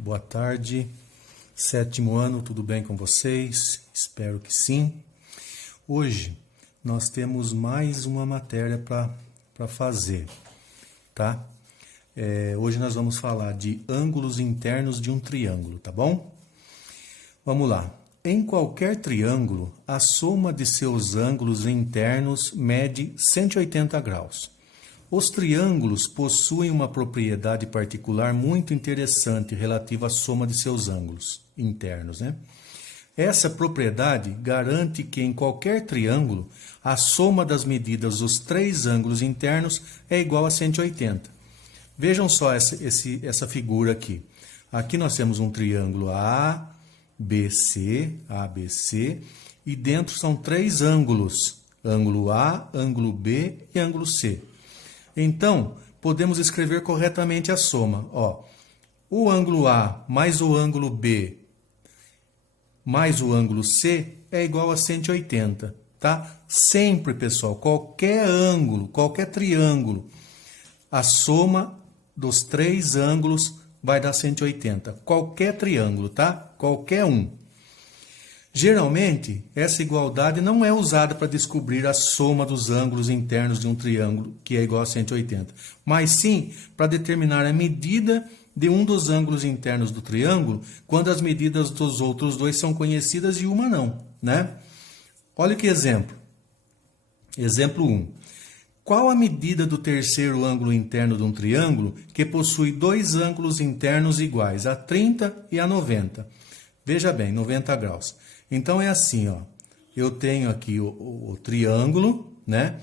Boa tarde, sétimo ano, tudo bem com vocês? Espero que sim. Hoje nós temos mais uma matéria para fazer, tá? Hoje nós vamos falar de ângulos internos de um triângulo, tá bom? Vamos lá. Em qualquer triângulo, a soma de seus ângulos internos mede 180 graus. Os triângulos possuem uma propriedade particular muito interessante relativa à soma de seus ângulos internos, né? Essa propriedade garante que em qualquer triângulo, a soma das medidas dos três ângulos internos é igual a 180. Vejam só essa figura aqui. Aqui nós temos um triângulo ABC, e dentro são três ângulos, ângulo A, ângulo B e ângulo C. Então, podemos escrever corretamente a soma. Ó, o ângulo A mais o ângulo B mais o ângulo C é igual a 180, tá? Sempre, pessoal, qualquer ângulo, qualquer triângulo, a soma dos três ângulos vai dar 180. Qualquer triângulo, tá? Qualquer um. Geralmente, essa igualdade não é usada para descobrir a soma dos ângulos internos de um triângulo, que é igual a 180, mas sim para determinar a medida de um dos ângulos internos do triângulo, quando as medidas dos outros dois são conhecidas e uma não, né? Olha que exemplo. Exemplo 1. Qual a medida do terceiro ângulo interno de um triângulo que possui dois ângulos internos iguais, a 30 e a 90? Veja bem, 90 graus. Então, é assim, ó. Eu tenho aqui o triângulo, né?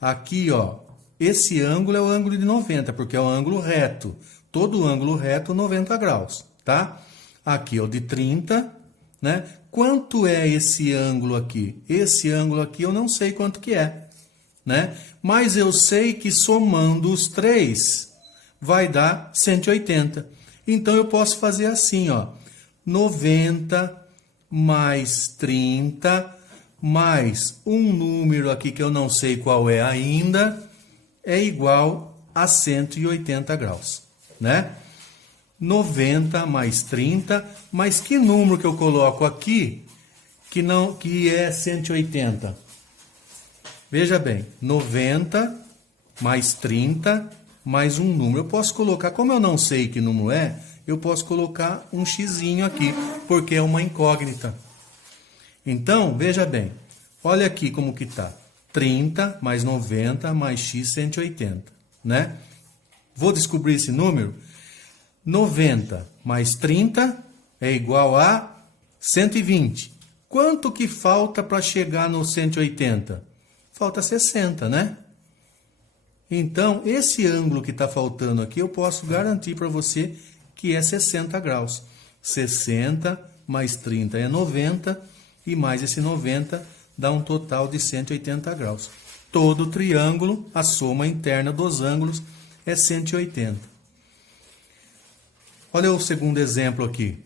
Aqui, ó, esse ângulo é o ângulo de 90, porque é o ângulo reto. Todo ângulo reto, 90 graus, tá? Aqui, ó, de 30, né? Quanto é esse ângulo aqui? Esse ângulo aqui eu não sei quanto que é, né? Mas eu sei que somando os três vai dar 180. Então, eu posso fazer assim, ó. 90 mais 30 mais um número aqui que eu não sei qual é ainda é igual a 180 graus, né? 90 mais 30, mas que número que eu coloco aqui que é 180? Veja bem, 90 mais 30 mais um número. Eu posso colocar, como eu não sei que número é, eu posso colocar um xizinho aqui, porque é uma incógnita. Então, veja bem, olha aqui como que tá. 30 mais 90 mais x, 180, né? Vou descobrir esse número. 90 mais 30 é igual a 120. Quanto que falta para chegar no 180? Falta 60, né? Então, esse ângulo que está faltando aqui, eu posso garantir para você que é 60 graus. 60 mais 30 é 90, e mais esse 90 dá um total de 180 graus. Todo triângulo, a soma interna dos ângulos é 180. Olha o segundo exemplo aqui.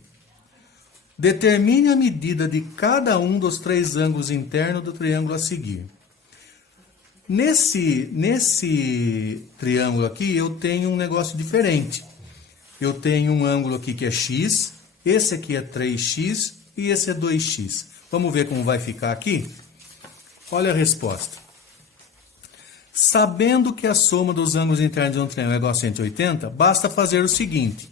Determine a medida de cada um dos três ângulos internos do triângulo a seguir. Nesse triângulo aqui, eu tenho um negócio diferente. Eu tenho um ângulo aqui que é x, esse aqui é 3x e esse é 2x. Vamos ver como vai ficar aqui? Olha a resposta. Sabendo que a soma dos ângulos internos de um triângulo é igual a 180, basta fazer o seguinte.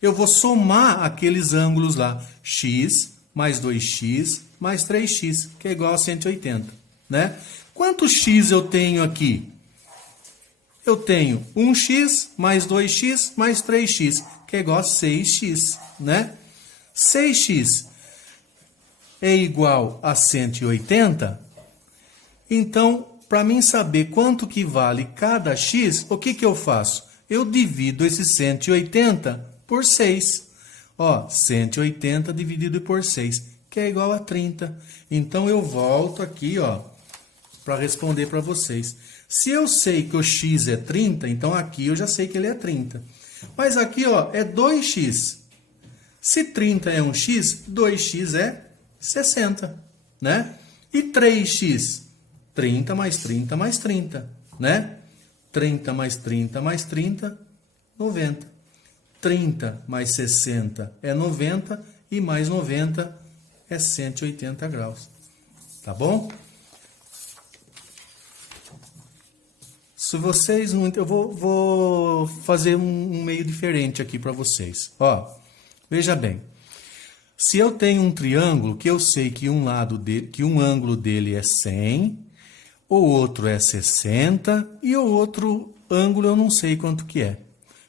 Eu vou somar aqueles ângulos lá, x mais 2x mais 3x, que é igual a 180, né? Quantos x eu tenho aqui? Eu tenho 1x mais 2x mais 3x, que é igual a 6x, né? 6x é igual a 180. Então, para mim saber quanto que vale cada x, o que eu faço? Eu divido esse 180 por 6. Ó, 180 dividido por 6, que é igual a 30. Então, eu volto aqui, ó, para responder para vocês. Se eu sei que o x é 30, então aqui eu já sei que ele é 30. Mas aqui, ó, é 2x. Se 30 é 1x, 2x é 60, né? E 3x? 30 mais 30 mais 30, né? 30 mais 30 mais 30, 90. 30 mais 60 é 90 e mais 90 é 180 graus. Tá bom? Se vocês não... Eu vou fazer um meio diferente aqui para vocês. Ó, veja bem. Se eu tenho um triângulo que eu sei que um ângulo dele é 100, o outro é 60 e o outro ângulo eu não sei quanto que é.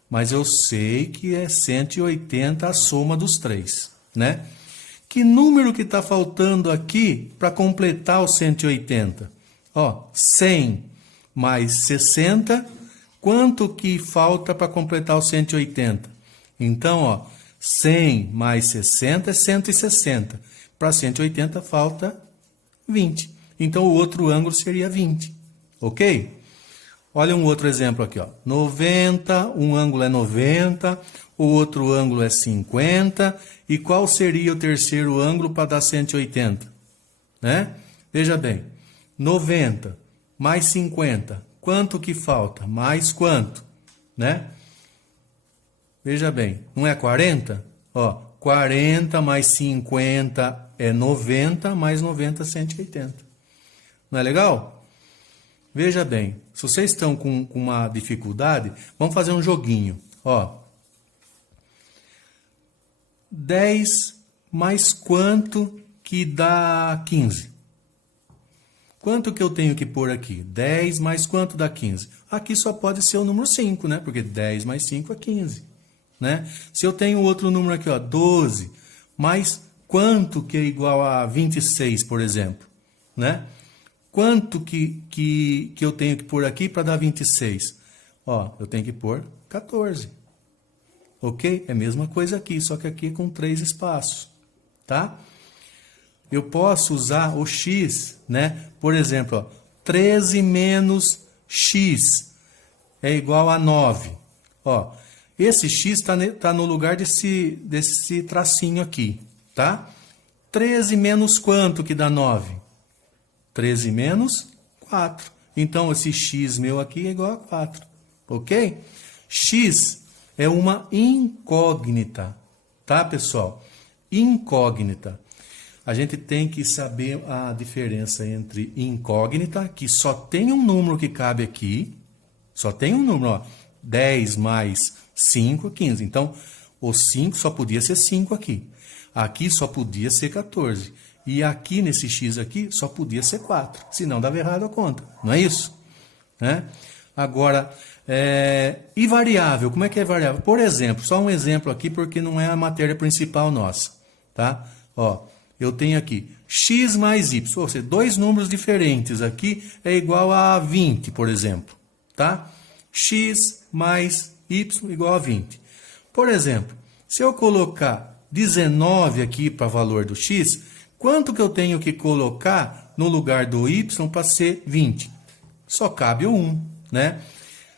Mas eu sei que é 180 a soma dos três, né? Que número que está faltando aqui para completar o 180? Ó, 100 mais 60, quanto que falta para completar o 180? Então, ó, 100 mais 60 é 160. Para 180 falta 20. Então, o outro ângulo seria 20. Ok? Olha um outro exemplo aqui, ó. 90, um ângulo é 90, o outro ângulo é 50. E qual seria o terceiro ângulo para dar 180? Né? Veja bem, 90 mais 50, quanto que falta? Mais quanto? Né? Veja bem, não é 40? Ó, 40 mais 50 é 90, mais 90 é 180. Não é legal? Veja bem, se vocês estão com uma dificuldade, vamos fazer um joguinho. Ó, 10 mais quanto que dá 15? Quanto que eu tenho que pôr aqui? 10 mais quanto dá 15? Aqui só pode ser o número 5, né? Porque 10 mais 5 é 15. Né? Se eu tenho outro número aqui, ó, 12, mais quanto que é igual a 26, por exemplo? Né? Quanto que eu tenho que pôr aqui para dar 26? Ó, eu tenho que pôr 14. Ok? É a mesma coisa aqui, só que aqui é com 3 espaços. Tá? Eu posso usar o x, né? Por exemplo, ó, 13 menos x é igual a 9. Ó, esse x tá no lugar desse tracinho aqui, tá? 13 menos quanto que dá 9? 13 menos 4. Então, esse x meu aqui é igual a 4, ok? X é uma incógnita, tá, pessoal? Incógnita. A gente tem que saber a diferença entre incógnita, que só tem um número que cabe aqui, só tem um número, ó, 10 mais 5, 15. Então, o 5 só podia ser 5 aqui. Aqui só podia ser 14. E aqui, nesse x aqui, só podia ser 4. Senão, dava errado a conta. Não é isso? Né? Agora, e variável? Como é que é variável? Por exemplo, só um exemplo aqui, porque não é a matéria principal nossa. Tá? Ó, eu tenho aqui x mais y. Ou seja, dois números diferentes aqui é igual a 20, por exemplo. Tá? X mais y igual a 20. Por exemplo, se eu colocar 19 aqui para valor do x, quanto que eu tenho que colocar no lugar do y para ser 20? Só cabe o 1, né?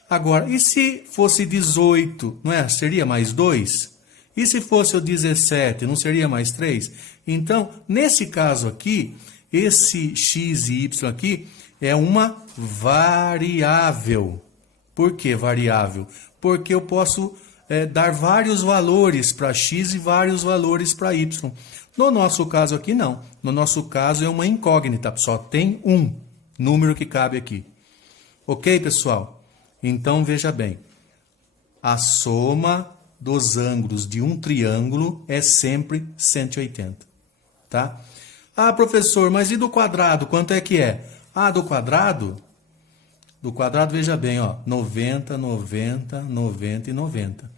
Agora, e se fosse 18, não é? Seria mais 2? E se fosse o 17, não seria mais 3? Então, nesse caso aqui, esse x e y aqui é uma variável. Por que variável? Porque eu posso dar vários valores para x e vários valores para y. No nosso caso aqui, não. No nosso caso, é uma incógnita. Só tem um número que cabe aqui. Ok, pessoal? Então, veja bem. A soma dos ângulos de um triângulo é sempre 180. Tá? Ah, professor, mas e do quadrado? Quanto é que é? Ah, do quadrado, veja bem, ó, 90, 90, 90 e 90.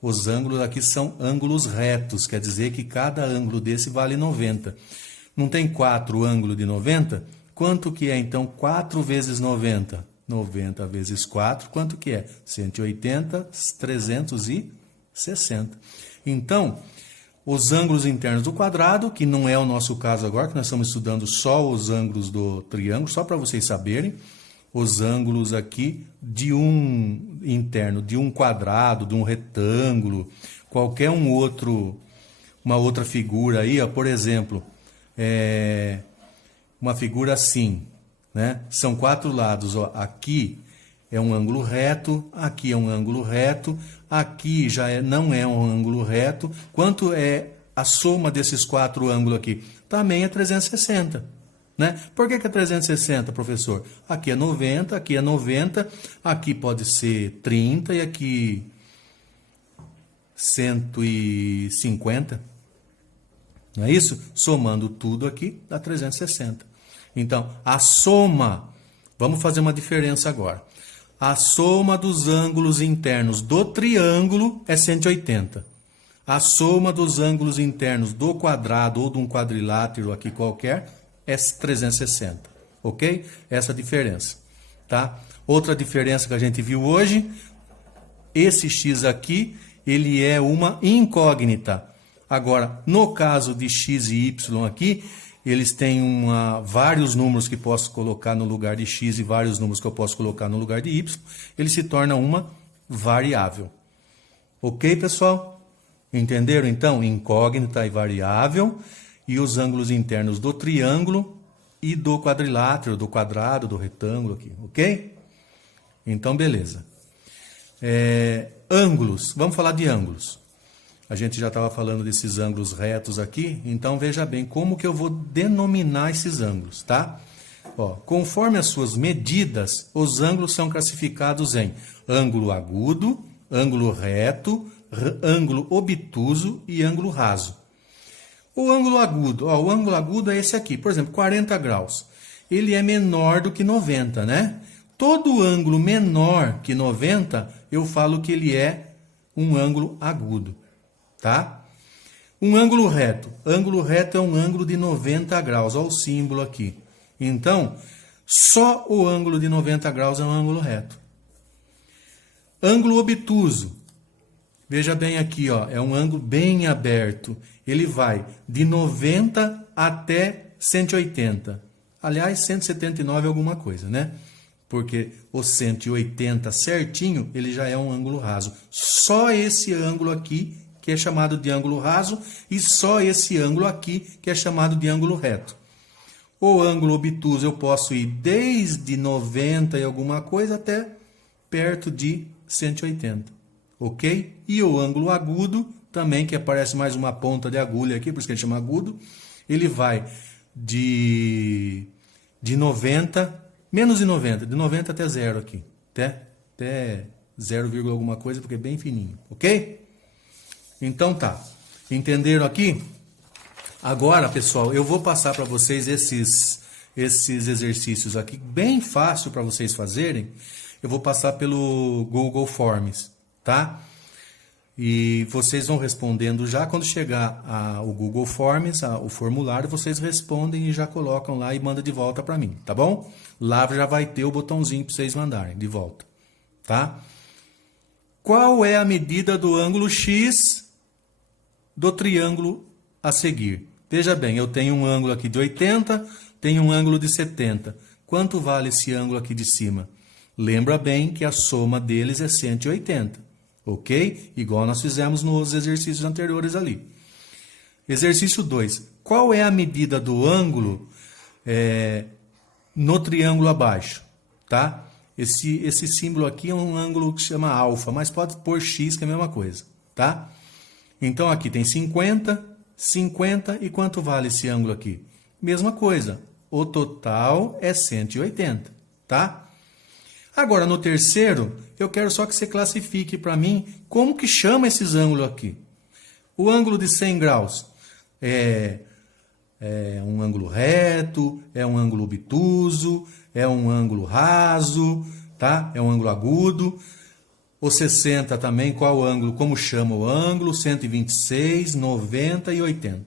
Os ângulos aqui são ângulos retos, quer dizer que cada ângulo desse vale 90. Não tem 4 ângulos de 90? Quanto que é, então, 4 vezes 90? 90 vezes 4, quanto que é? 180, 360. Então, os ângulos internos do quadrado, que não é o nosso caso agora, que nós estamos estudando só os ângulos do triângulo, só para vocês saberem, os ângulos aqui de um interno, de um quadrado, de um retângulo, qualquer uma outra figura aí, ó, por exemplo, uma figura assim, né? São 4 lados, ó, aqui é um ângulo reto, aqui é um ângulo reto, aqui já não é um ângulo reto. Quanto é a soma desses 4 ângulos aqui? Também é 360. Né? Por que é 360, professor? Aqui é 90, aqui é 90, aqui pode ser 30 e aqui 150. Não é isso? Somando tudo aqui, dá 360. Então, a soma, vamos fazer uma diferença agora. A soma dos ângulos internos do triângulo é 180. A soma dos ângulos internos do quadrado ou de um quadrilátero aqui qualquer é 360. Ok? Essa diferença. Tá? Outra diferença que a gente viu hoje, esse x aqui, ele é uma incógnita. Agora, no caso de x e y aqui, eles têm vários números que posso colocar no lugar de x e vários números que eu posso colocar no lugar de y. Ele se torna uma variável. Ok, pessoal? Entenderam, então? Incógnita e variável. E os ângulos internos do triângulo e do quadrilátero, do quadrado, do retângulo aqui. Ok? Então, beleza. Ângulos. Vamos falar de ângulos. A gente já estava falando desses ângulos retos aqui, então veja bem como que eu vou denominar esses ângulos, tá? Ó, conforme as suas medidas, os ângulos são classificados em ângulo agudo, ângulo reto, ângulo obtuso e ângulo raso. O ângulo agudo é esse aqui, por exemplo, 40 graus. Ele é menor do que 90, né? Todo ângulo menor que 90, eu falo que ele é um ângulo agudo. Tá? Um ângulo reto. Ângulo reto é um ângulo de 90 graus. Olha o símbolo aqui. Então, só o ângulo de 90 graus é um ângulo reto. Ângulo obtuso. Veja bem aqui, ó, é um ângulo bem aberto. Ele vai de 90 até 180. Aliás, 179 é alguma coisa, né? Porque o 180 certinho, ele já é um ângulo raso. Só esse ângulo aqui que é chamado de ângulo raso, e só esse ângulo aqui, que é chamado de ângulo reto. O ângulo obtuso eu posso ir desde 90 e alguma coisa até perto de 180, ok? E o ângulo agudo, também, que aparece mais uma ponta de agulha aqui, por isso que ele chama agudo, ele vai de 90, menos de 90 até zero aqui, até 0, alguma coisa, porque é bem fininho, ok? Então tá, entenderam aqui? Agora, pessoal, eu vou passar para vocês esses exercícios aqui, bem fácil para vocês fazerem. Eu vou passar pelo Google Forms, tá? E vocês vão respondendo já, quando chegar o Google Forms, o formulário, vocês respondem e já colocam lá e mandam de volta para mim, tá bom? Lá já vai ter o botãozinho para vocês mandarem de volta, tá? Qual é a medida do ângulo X do triângulo a seguir? Veja bem, eu tenho um ângulo aqui de 80, tenho um ângulo de 70. Quanto vale esse ângulo aqui de cima? Lembra bem que a soma deles é 180, ok? Igual nós fizemos nos exercícios anteriores ali. Exercício 2. Qual é a medida do ângulo no triângulo abaixo? Tá? Esse símbolo aqui é um ângulo que se chama alfa, mas pode pôr x, que é a mesma coisa, tá? Então, aqui tem 50, 50, e quanto vale esse ângulo aqui? Mesma coisa, o total é 180, tá? Agora, no terceiro, eu quero só que você classifique para mim como que chama esses ângulos aqui. O ângulo de 100 graus é um ângulo reto, é um ângulo obtuso, é um ângulo raso, tá? É um ângulo agudo. O 60 também, qual ângulo? Como chama o ângulo? 126, 90 e 80.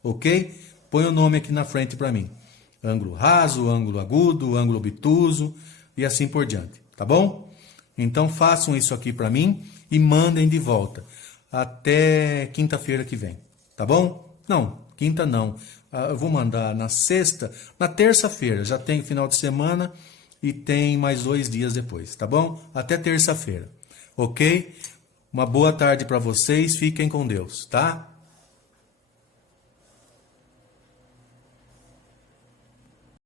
Ok? Põe o nome aqui na frente para mim. Ângulo raso, ângulo agudo, ângulo obtuso e assim por diante. Tá bom? Então façam isso aqui para mim e mandem de volta. Até quinta-feira que vem. Tá bom? Não, quinta não. Eu vou mandar na sexta, na terça-feira. Já tem final de semana e tem mais 2 dias depois. Tá bom? Até terça-feira. Ok? Uma boa tarde para vocês, fiquem com Deus, tá?